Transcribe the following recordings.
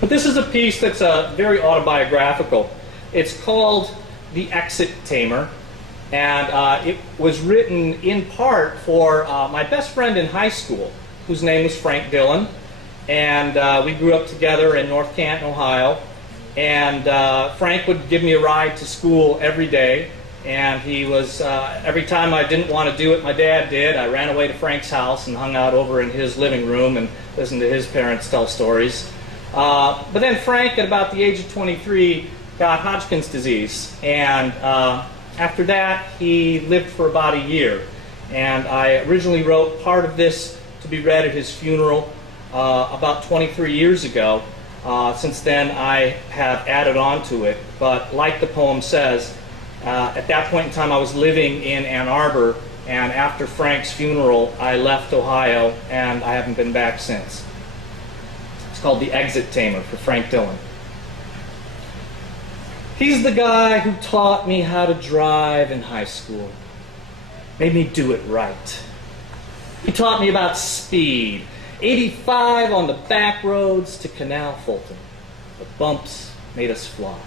But this is a piece that's very autobiographical. It's called The Exit Tamer, and it was written in part for my best friend in high school, whose name was Frank Dillon, and we grew up together in North Canton, Ohio, and Frank would give me a ride to school every day, and he was, every time I didn't want to do it, my dad did, I ran away to Frank's house and hung out over in his living room and listened to his parents tell stories. But then Frank, at about the age of 23, got Hodgkin's disease, and after that he lived for about a year. And I originally wrote part of this to be read at his funeral about 23 years ago. Since then I have added on to it, but like the poem says, at that point in time I was living in Ann Arbor, and after Frank's funeral I left Ohio and I haven't been back since. It's called The Exit Tamer for Frank Dillon. He's the guy who taught me how to drive in high school, made me do it right. He taught me about speed, 85 on the back roads to Canal Fulton. The bumps made us fly.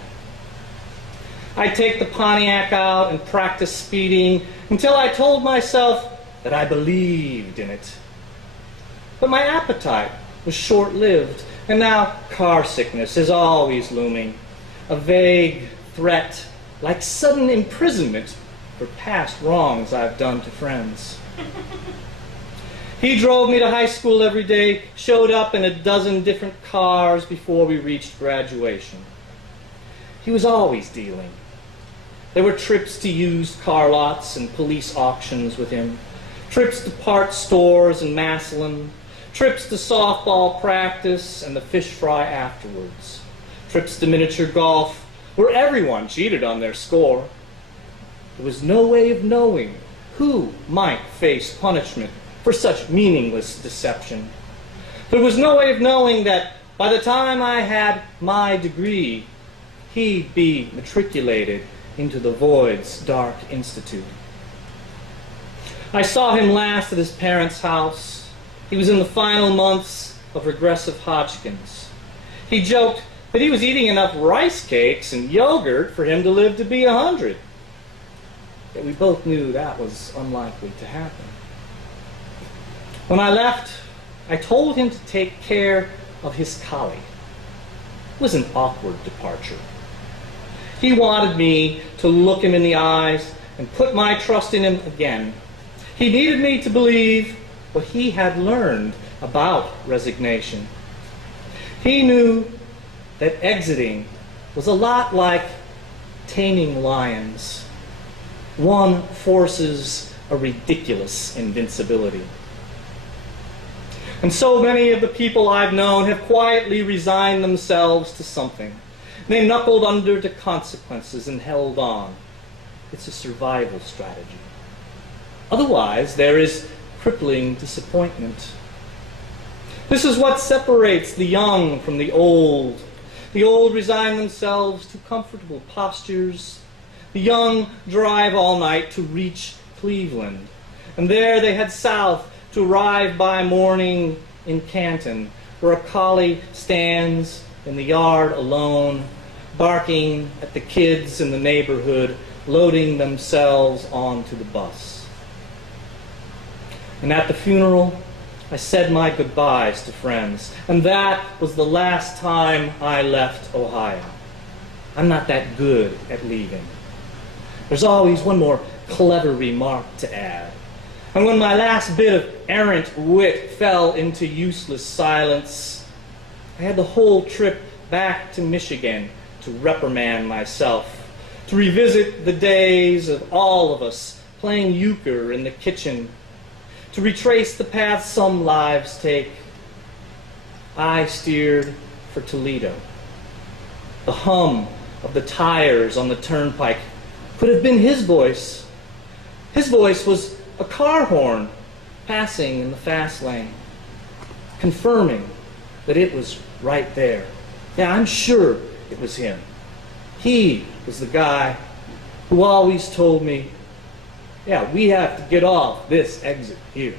I'd take the Pontiac out and practice speeding until I told myself that I believed in it. But my appetite was short-lived, and now car sickness is always looming, a vague threat like sudden imprisonment for past wrongs I've done to friends. He drove me to high school every day, showed up in a dozen different cars before we reached graduation. He was always dealing. There were trips to used car lots and police auctions with him, trips to parts stores and Massillon, trips to softball practice and the fish fry afterwards, trips to miniature golf where everyone cheated on their score. There was no way of knowing who might face punishment for such meaningless deception. There was no way of knowing that by the time I had my degree, he'd be matriculated into the void's dark institute. I saw him last at his parents' house. He was in the final months of regressive Hodgkin's. He joked that he was eating enough rice cakes and yogurt for him to live to be 100. Yet we both knew that was unlikely to happen. When I left, I told him to take care of his colleague. It was an awkward departure. He wanted me to look him in the eyes and put my trust in him again. He needed me to believe what he had learned about resignation. He knew that exiting was a lot like taming lions. One forces a ridiculous invincibility. And so many of the people I've known have quietly resigned themselves to something. They knuckled under to consequences and held on. It's a survival strategy. Otherwise, there is crippling disappointment. This is what separates the young from the old. The old resign themselves to comfortable postures. The young drive all night to reach Cleveland. And there they head south to arrive by morning in Canton, where a collie stands in the yard alone, barking at the kids in the neighborhood, loading themselves onto the bus. And at the funeral, I said my goodbyes to friends, and that was the last time I left Ohio. I'm not that good at leaving. There's always one more clever remark to add. And when my last bit of errant wit fell into useless silence, I had the whole trip back to Michigan to reprimand myself, to revisit the days of all of us playing euchre in the kitchen, to retrace the path some lives take. I steered for Toledo. The hum of the tires on the turnpike could have been his voice. His voice was a car horn passing in the fast lane, confirming that it was right there. Yeah, I'm sure it was him. He was the guy who always told me, yeah, we have to get off this exit here.